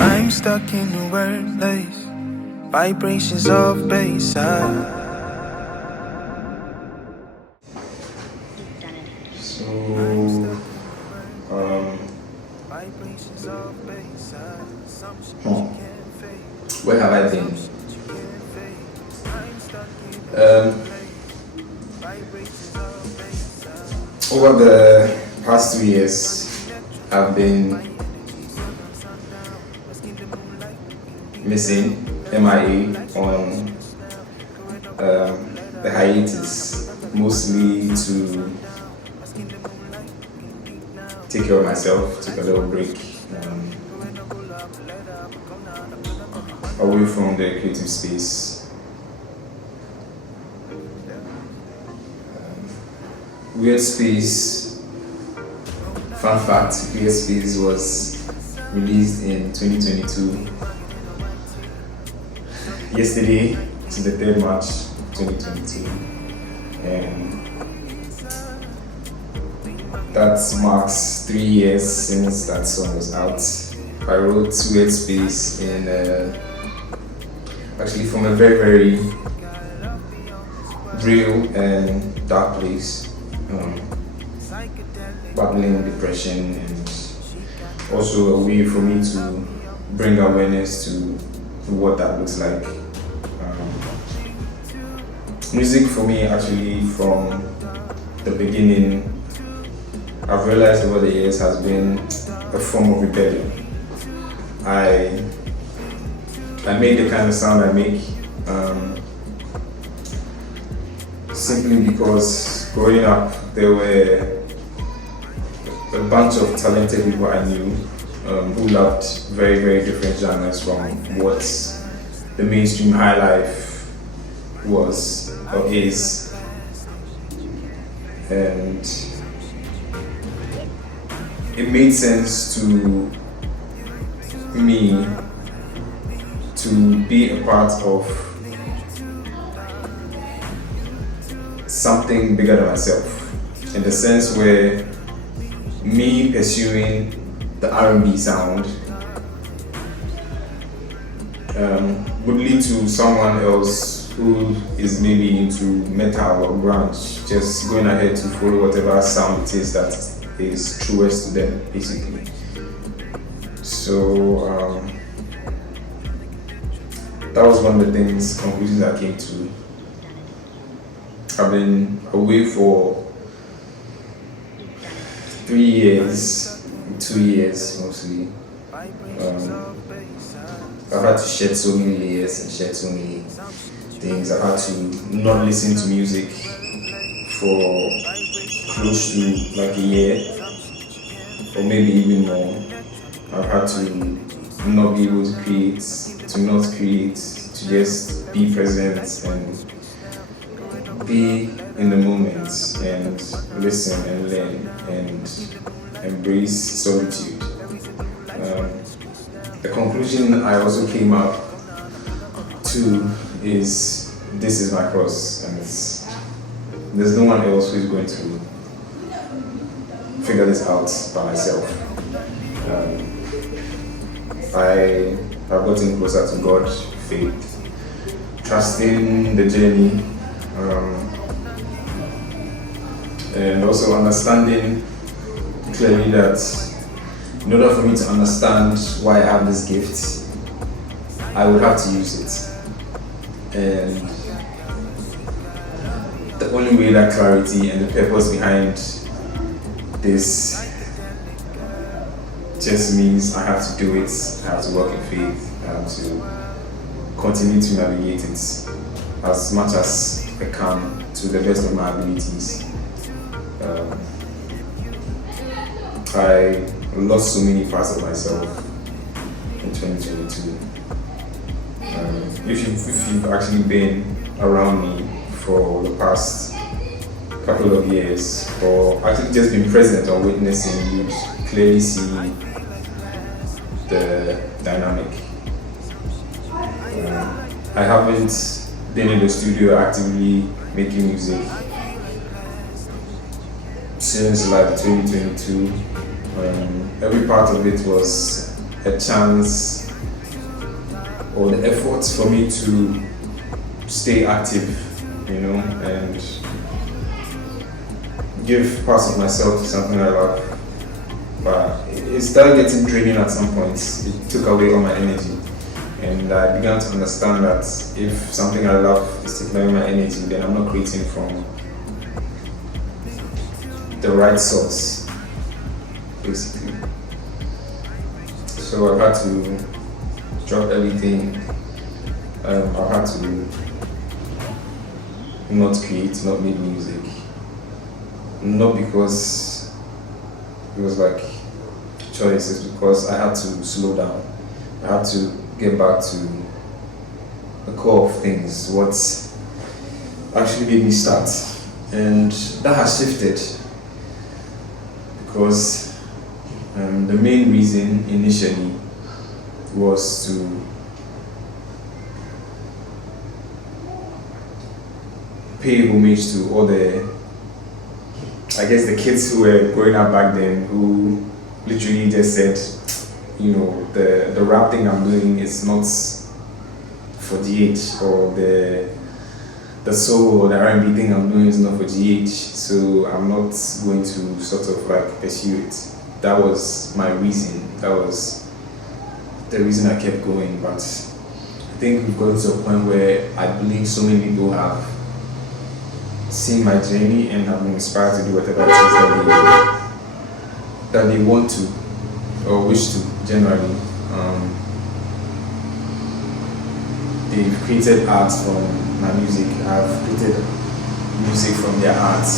I'm stuck in a workplace, vibrations of bass. So, where have I been? Over the past 2 years, I've been missing, MIA, on the hiatus, mostly to take care of myself, take a little break away from the creative space. Weird Space, fun fact, Weird Space was released in 2022. Yesterday, to the 3rd March 2022. And that marks 3 years since that song was out. I wrote Weird Space in actually from a very, very real and dark place. Battling depression, and also a way for me to bring awareness to what that looks like. Music for me, actually, from the beginning, I've realized over the years, has been a form of rebellion. I made the kind of sound I make simply because growing up there were a bunch of talented people I knew who loved very, very different genres from what the mainstream high life was or is. And it made sense to me to be a part of something bigger than myself, in the sense where me pursuing the R&B sound would lead to someone else who is maybe into metal or grunge, just going ahead to follow whatever sound it is that is truest to them, basically. So that was one of the conclusions I came to. I've been away for 3 years, 2 years mostly. I've had to shed so many layers and shed so many things. I've had to not listen to music for close to like a year, or maybe even more. I've had to not be able to create, to not create, to just be present and be in the moment and listen and learn and embrace solitude. The conclusion I also came up to is this is my cross, and there's no one else who is going to figure this out by myself. I have gotten closer to God, faith, trusting the journey, and also understanding clearly that in order for me to understand why I have this gift, I would have to use it. And the only way that clarity and the purpose behind this just means I have to do it, I have to work in faith, I have to continue to navigate it as much as I can to the best of my abilities. I lost so many parts of myself in 2022. If you've actually been around me for the past couple of years, or actually just been present or witnessing, you'd clearly see the dynamic. I haven't been in the studio actively making music since like 2022. Every part of it was a chance or the efforts for me to stay active, and give parts of myself to something I love. But it started getting draining at some point. It took away all my energy. And I began to understand that if something I love is taking away my energy, then I'm not creating from the right source, basically. So I've had to drop everything. I've had to not create, not make music. Not because it was like choice, it's because I had to slow down. I had to get back to the core of things, what actually made me start. And that has shifted because the main reason initially was to pay homage to all the kids who were growing up back then, who literally just said, the rap thing I'm doing is not for GH, or the soul or the R&B thing I'm doing is not for GH, so I'm not going to sort of like pursue it. That was my reason. That was the reason I kept going. But I think we've gotten to a point where I believe so many people have seen my journey and have been inspired to do whatever it is that they want to or wish to generally. They've created art from my music. I've created music from their art.